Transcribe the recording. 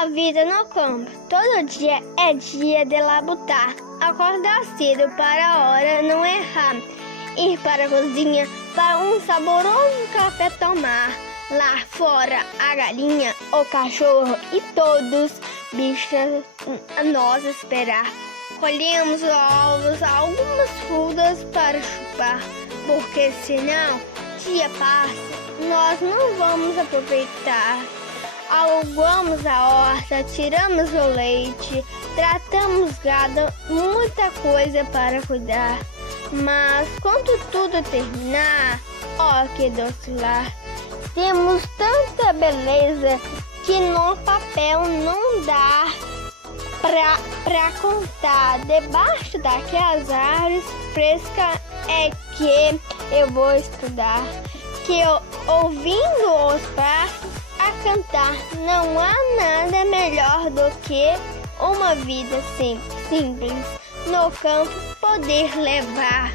A vida no campo. Todo dia é dia de labutar. Acordar cedo para a hora não errar. Ir para a cozinha para um saboroso café tomar. Lá fora a galinha, o cachorro e todos bichos a nós esperar. Colhemos ovos, algumas frutas para chupar. Porque senão dia passa, nós não vamos aproveitar. Alugamos a horta, tiramos o leite, tratamos gado, muita coisa para cuidar. Mas quando tudo terminar, ó que doce lar. Temos tanta beleza que no papel não dá pra contar. Debaixo daquelas árvores frescas é que eu vou estudar. Que eu, ouvindo os passos a cantar, não há nada melhor do que uma vida simples no campo poder levar.